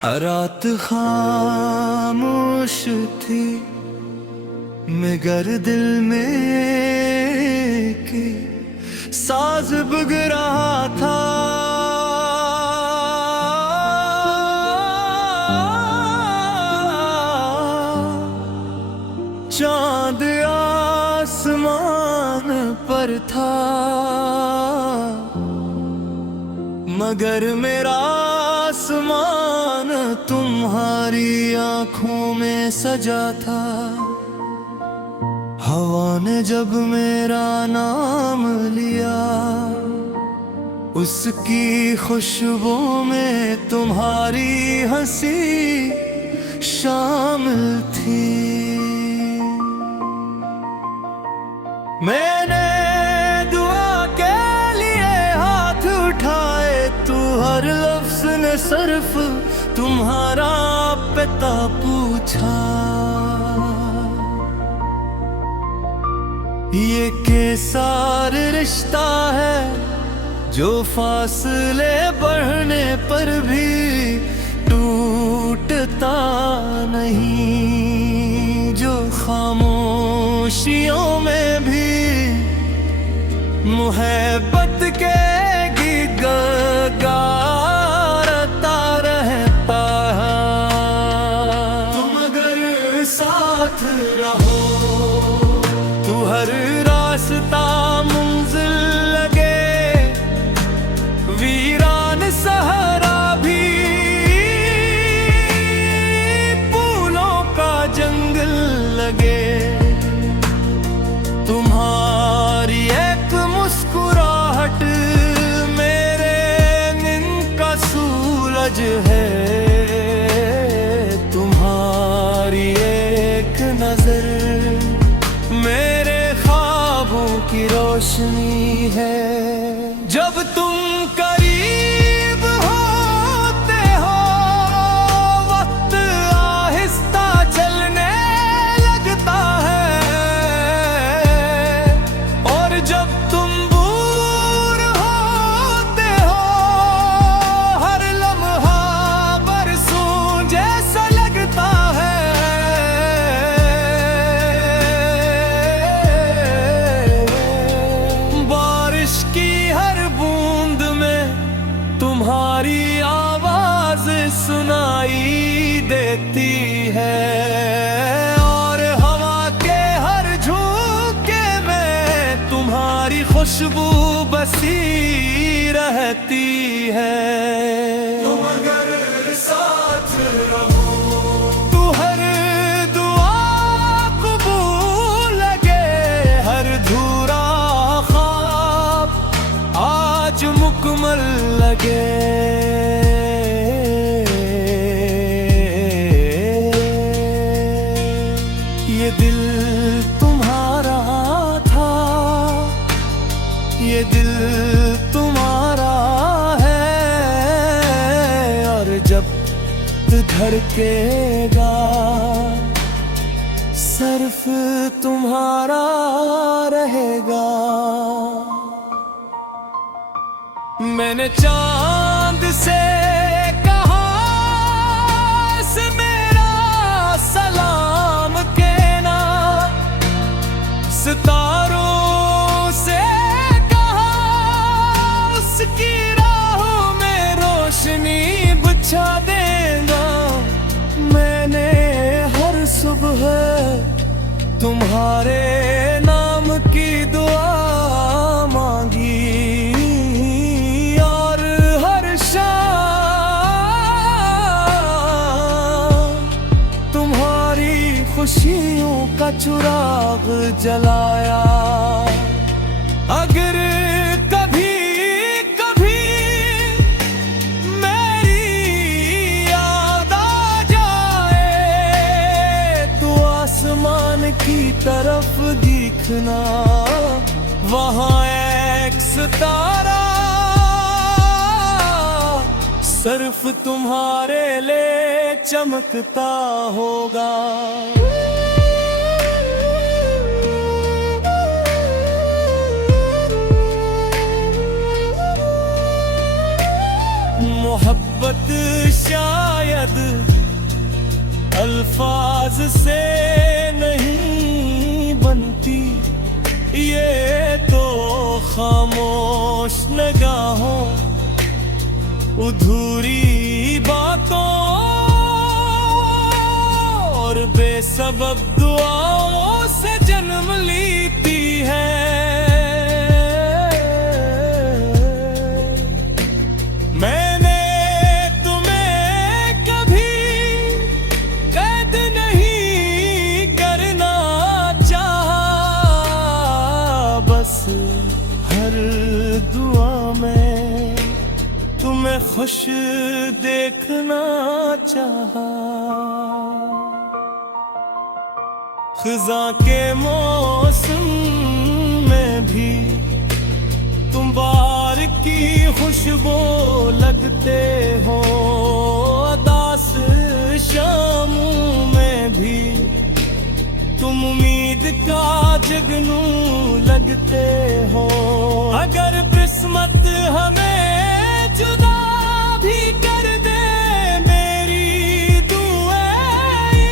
रात खामोश थी मगर दिल में की साज बज रहा था। चांद आसमान पर था मगर मेरा आसमान तुम्हारी आंखों में सजा था। हवा ने जब मेरा नाम लिया उसकी खुशबू में तुम्हारी हंसी शामिल थी। मैंने दुआ के लिए हाथ उठाए तू हर लफ्ज ने सिर्फ तुम्हारा पता पूछा। ये कैसा रिश्ता है जो फासले बढ़ने पर भी टूटता नहीं, जो खामोशियों में भी मुहब्बत के गीत गाता रहता है। तुम अगर साथ रहो तू हर रास्ता मंजिल लगे, वीरान सहरा भी फूलों का जंगल लगे। तुम्हारी एक मुस्कुराहट मेरे नींद का सूरज है, तुम्हारी एक नजर मेरे ख्वाबों की रोशनी है। जब तुम करीब होते हो वक्त आहिस्ता चलने लगता है, और जब तुम दूर होते हो हर लम्हा बरसों जैसा लगता है। बारिश की हर बूंद में तुम्हारी आवाज सुनाई देती है, और हवा के हर झोंके में तुम्हारी खुशबू बसी रहती है। तुम अगर साथ रहो तू हर दुआ कबूल लगे, हर धूरा ख्वाब आज मुकम्मल लगे। ये दिल तुम्हारा था, ये दिल तुम्हारा है, और जब धड़केगा सिर्फ तुम्हारा रहेगा। मैंने चांद से कहा से मेरा सलाम कहना, सितारों से कहा उसकी राहों में रोशनी बिछा देना। मैंने हर सुबह तुम्हारे नाम की दुआ मांगी, और हर शाम तुम्हारी खुशियों का चिराग जलाया। अगर कभी कभी मेरी याद आ जाए तो आसमान की तरफ देखना, वहाँ एक सितारा सिर्फ तुम्हारे लिए चमकता होगा। मोहब्बत शायद शायद अल्फाज से नहीं बनती, ये तो खामोश निगाहों, अधूरी बातों और बेसबब दुआओं से जन्म लेती है। हर दुआ में तुम्हें खुश देखना चाहा। खिज़ां के मौसम में भी तुम बाहर की खुशबू लगते हो, उदास शामों में भी तुम उम्मीद का जगनू लगते हो। अगर किस्मत हमें जुदा भी कर दे, मेरी दुआएं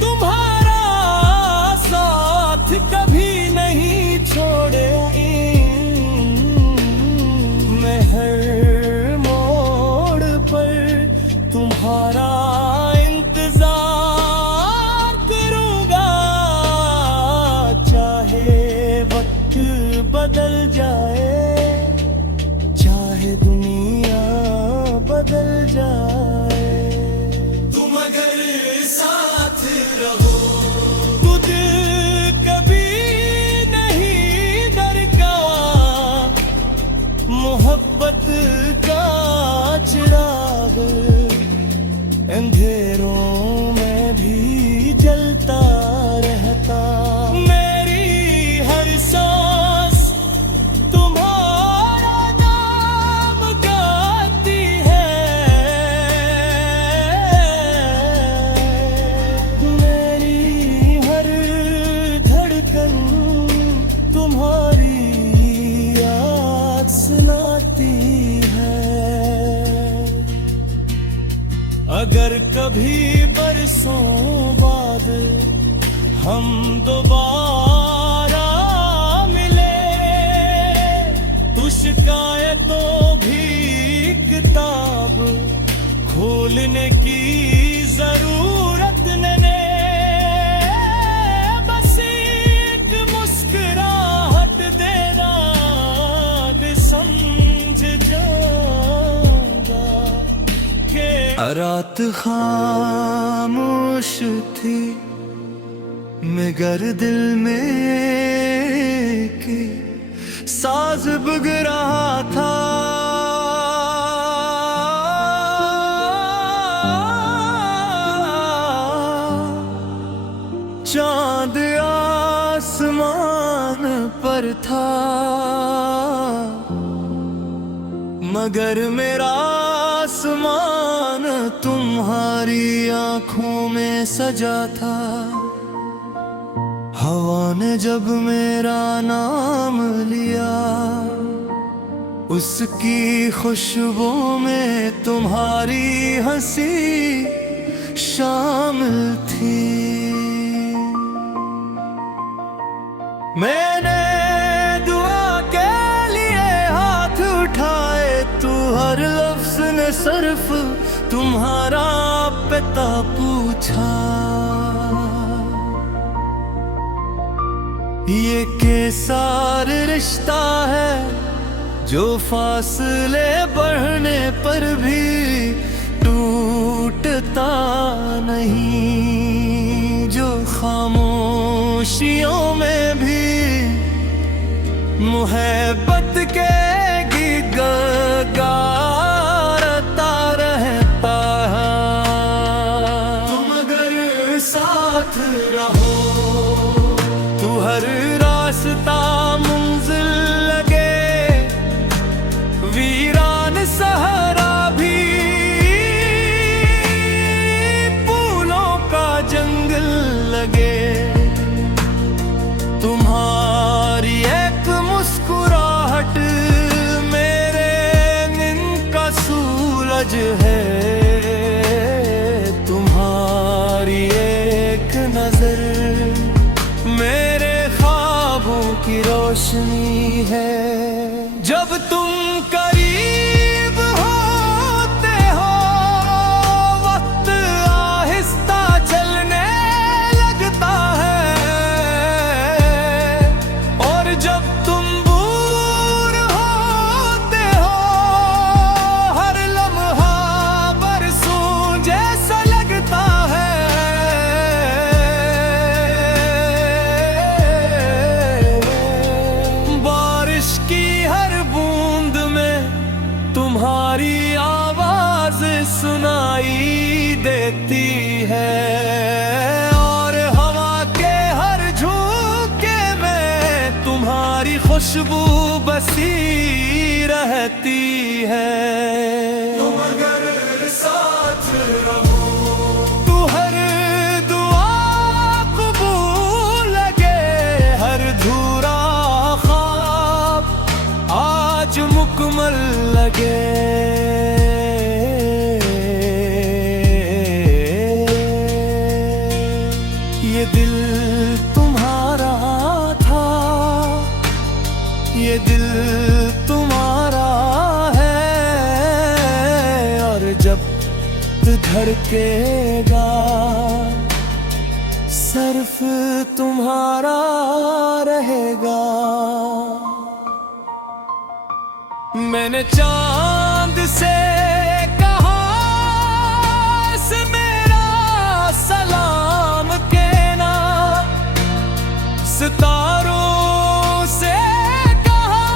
तुम्हारा साथ कभी नहीं छोड़ेगी। मैं हर मोड़ पर तुम्हारा बदल जाए, चाहे दुनिया बदल जाए, तुम अगर साथ रहो खुद कभी नहीं डरका। मोहब्बत का चिराग अंधेरों में भी जलता रहता। अगर कभी बरसों बाद हम दोबारा मिले, तो शिकायतों भी किताब खोलने की जरूरत नहीं। बस एक मुस्कुराहट देना दे, समझ जाऊंगा के रात खामोश थी, मगर दिल में की साज बज रहा था। चांद आसमान पर था, मगर मेरा आसमान तुम्हारी आंखों में सजा था। हवा ने जब मेरा नाम लिया, उसकी खुशबू में तुम्हारी हंसी शामिल थी। मैंने दुआ के लिए हाथ उठाए, तू हर लफ्ज ने सिर्फ तुम्हारा पता पूछा। ये कैसा रिश्ता है जो फासले बढ़ने पर भी टूटता नहीं, जो खामोशियों में भी मोहब्बत के गीत गाता रहता है। तुम अगर साथ रहो तो हर रास्ता मंजिल लगे, वीरान सहरा भी फूलों का जंगल लगे। तुम्हारी एक मुस्कुराहट मेरे नींद का सूरज है। सुनाई देती है, और हवा के हर झोंके में तुम्हारी खुशबू बसी रहती है। तुम अगर साथ रहो तो हर दुआ कबूल लगे, हर धूरा ख्वाब आज मुकम्मल लगे। ये दिल तुम्हारा था, ये दिल तुम्हारा है, और जब धड़केगा सिर्फ तुम्हारा रहेगा। मैंने चांद से कहा से मेरा सलाम कहना, सितारों से कहा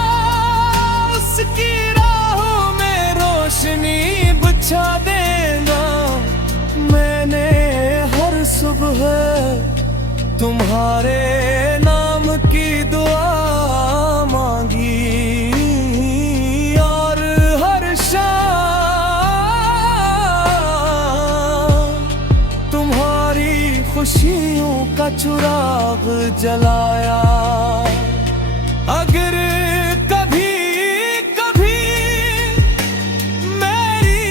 उसकी राहों में रोशनी बिछा देना। मैंने हर सुबह तुम्हारे नाम की दुआ मांगी, और हर शाम तुम्हारी खुशियों का चिराग जलाया। अगर कभी कभी मेरी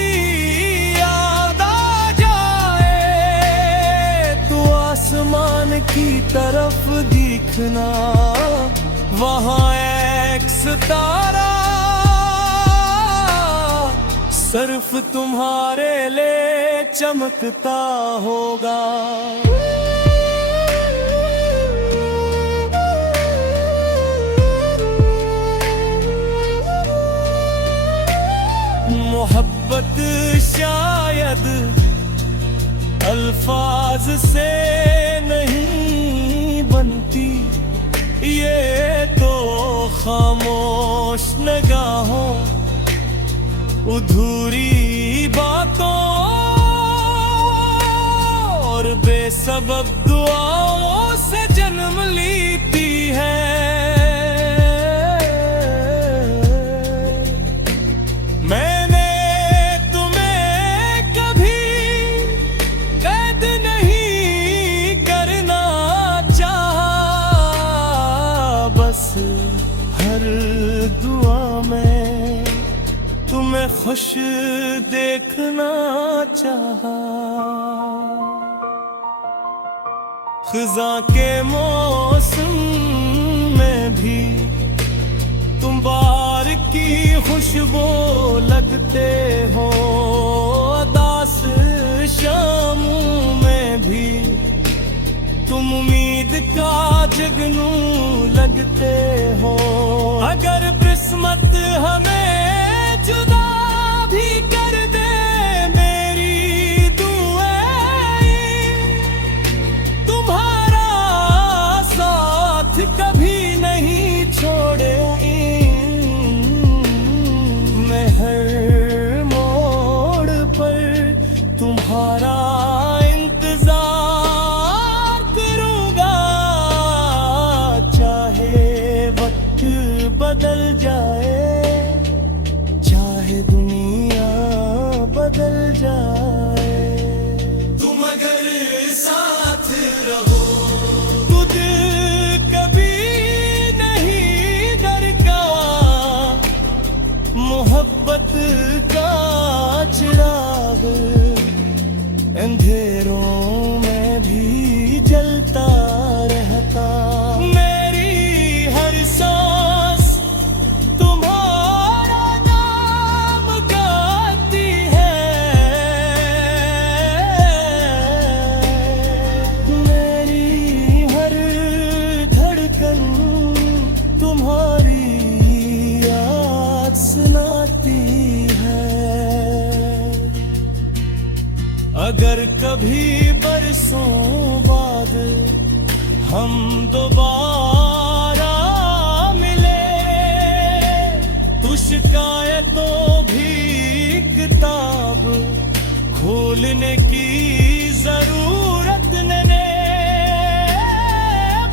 याद आ जाए तो आसमान की तरफ देखना, वहाँ एक सितारा सिर्फ तुम्हारे लिए चमकता होगा। मोहब्बत शायद अल्फाज से नहीं बनती, ये तो खामोश निगाहों अधूरी बातों और बेसबब दुआओं से जन्म लेती है। मैंने तुम्हें कभी कैद नहीं करना चाहा, बस हर दुआ में तुम्हें खुश देखना चाहा। खिज़ां के मौसम में भी तुम बाहर की खुशबू लगते हो, उदास शामों में भी तुम उम्मीद का जगनू लगते हो। अगर किस्मत हमें जुदा भी कर दे मेरी दुआएं, तुम्हारा साथ कभी नहीं छोड़े। मैं हर मोड़ पर तुम्हारा इंतजार करूंगा, चाहे वक्त बदल जाए, दुनिया बदल जाए। तुम अगर साथ रहो तो दिल कभी नहीं डरता, मोहब्बत का चिराग अंधेरों में भी जलता रहता। मेरी हर सांस तुम्हारी याद सुनाती है। अगर कभी बरसों बाद हम दोबारा मिले तो शिकायतों भी किताब बोलने की जरूरत नहीं,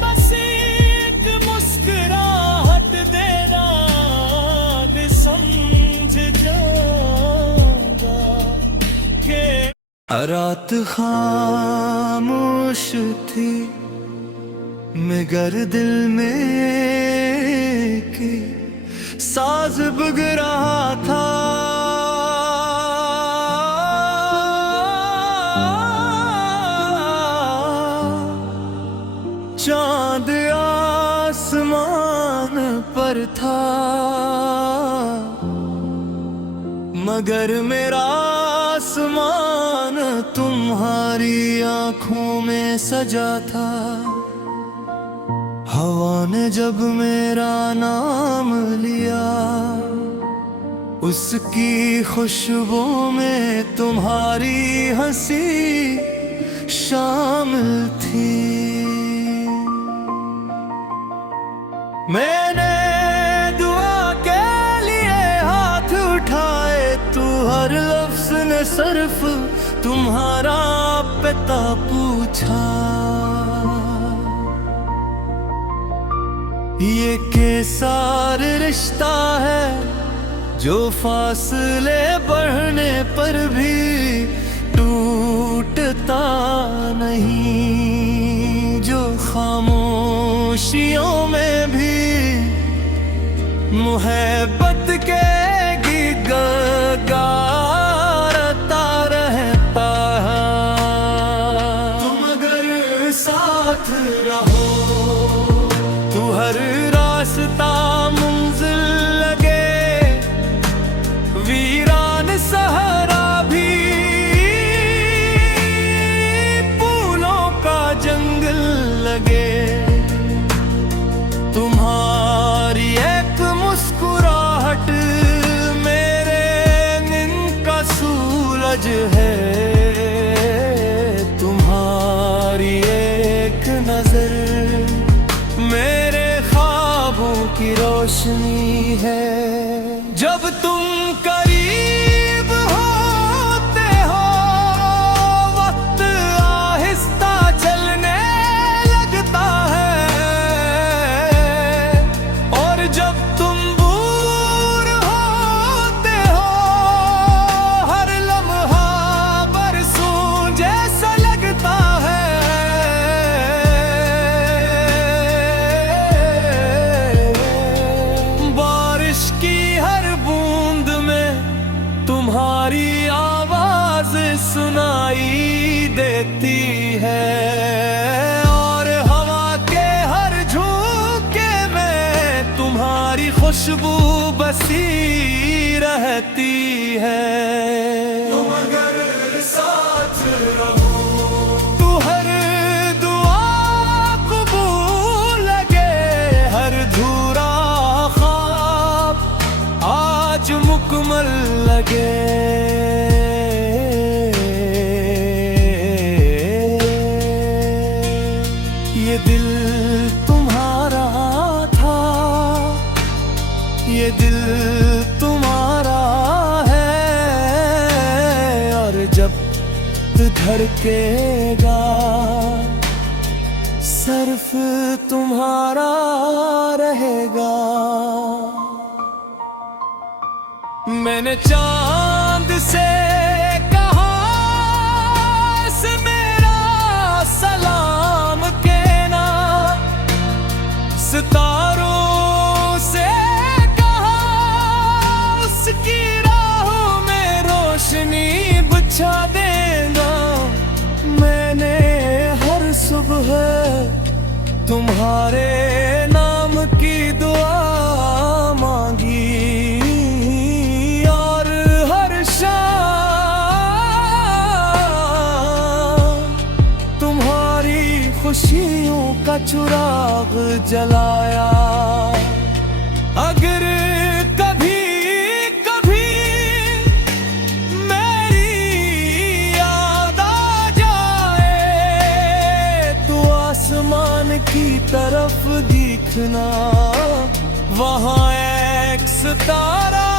बस एक मुस्कुराहट देना दे समझ जाऊंगा कि रात खामोश थी मगर दिल में की साज बज रहा था। चांद आसमान पर था मगर मेरा आसमान तुम्हारी आंखों में सजा था। हवा ने जब मेरा नाम लिया उसकी खुशबू में तुम्हारी हंसी शामिल थी। मैंने दुआ के लिए हाथ उठाए तू हर लफ्ज ने सिर्फ तुम्हारा पता पूछा। ये कैसा रिश्ता है जो फासले बढ़ने पर भी टूटता नहीं, जो खामोशियों में भी मोहब्बत के गीत गाता रहता है। तुम अगर साथ रहो तो हर रास्ता मंजिल लगे, वीरान सहरा भी फूलों का जंगल लगे। तुम्हारी एक मुस्कुराहट मेरे नींद का सूरज है, तुम्हारी एक नजर मेरे ख्वाबों की रोशनी है। जब तुम करीब होते हो वक्त आहिस्ता चलने लगता है, और जब तुम दूर होते हो हर लम्हा बरसों जैसा लगता है। बारिश की हर बूंद में तुम्हारी आवाज सुनाई देती है, और हवा के हर झोंके में तुम्हारी खुशबू बसी रहती है। तुम अगर साथ रहो तो हर दुआ कबूल लगे, हर धूरा ख्वाब आज मुकम्मल लगे। ये दिल तुम्हारा था, ये दिल तुम्हारा है, और जब धड़केगा सिर्फ तुम्हारा रहेगा। मैंने चांद से कहा से मेरा सलाम कहना, सितारों से कहा उसकी राहों में रोशनी बिछा देना। मैंने हर सुबह तुम्हारे नाम की दुआ मांगी, और हर शाम तुम्हारी खुशियों का चिराग जलाया। अगर कभी कभी मेरी याद आ जाए तो आसमान की तरफ देखना, वहाँ एक सितारा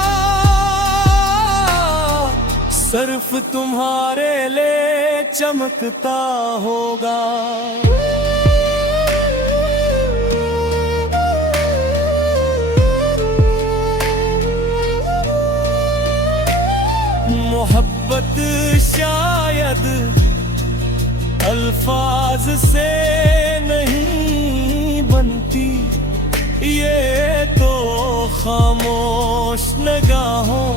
सिर्फ तुम्हारे लिए चमकता होगा। मोहब्बत शायद अल्फाज से नहीं बनती, ये तो खामोश निगाहों,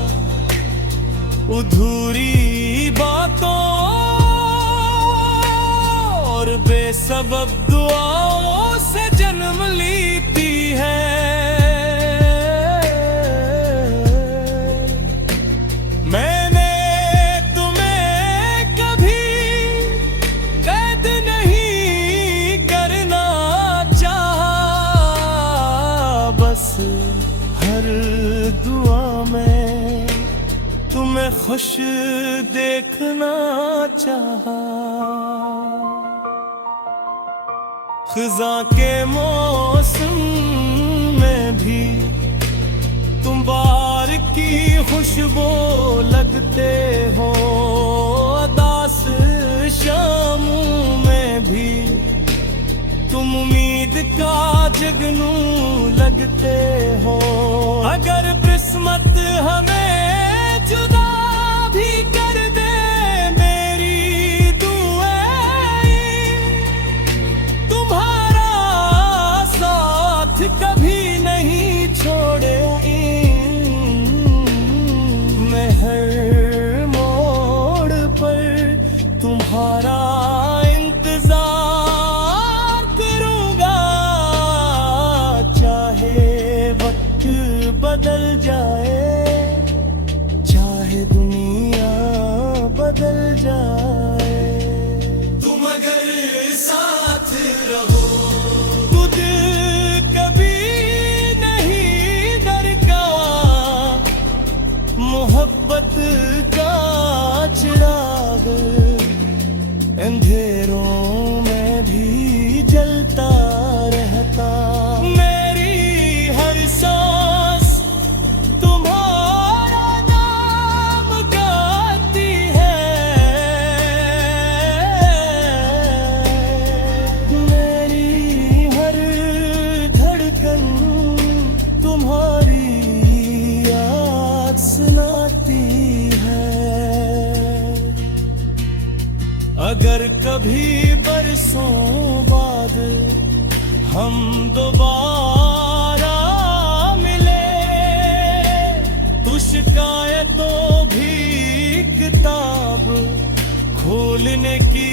अधूरी बातों और बेसबब दुआओं से जन्म लेती है। मैंने तुम्हें कभी कैद नहीं करना चाहा, बस हर दुआ में तुम्हें खुश देखना चाहा। खिज़ा के मौसम में भी तुम बाहर की खुशबू लगते हो, उदास शामों में भी तुम उम्मीद का जगनू लगते हो। अगर किस्मत हमें जुदा भी कर दे, मेरी दुआएं तुम्हारा साथ कभी नहीं छोड़ेगी। मैं हर मोड़ पर तुम्हारा इंतजार करूंगा, चाहे वक्त बदल जाए, चाहे दुनिया बदल जाए। तुम अगर साथ रहो, खुद कभी नहीं डरता। मोहब्बत का चिराग अंधेरों में भी जलता रहता। मेरी हर सांस तुम्हारा नाम गाती है, मेरी हर धड़कन तुम्हारी याद सुनाती है। अगर कभी बरसों बाद हम दोबारा मिले, तो शिकायतों भी किताब खोलने की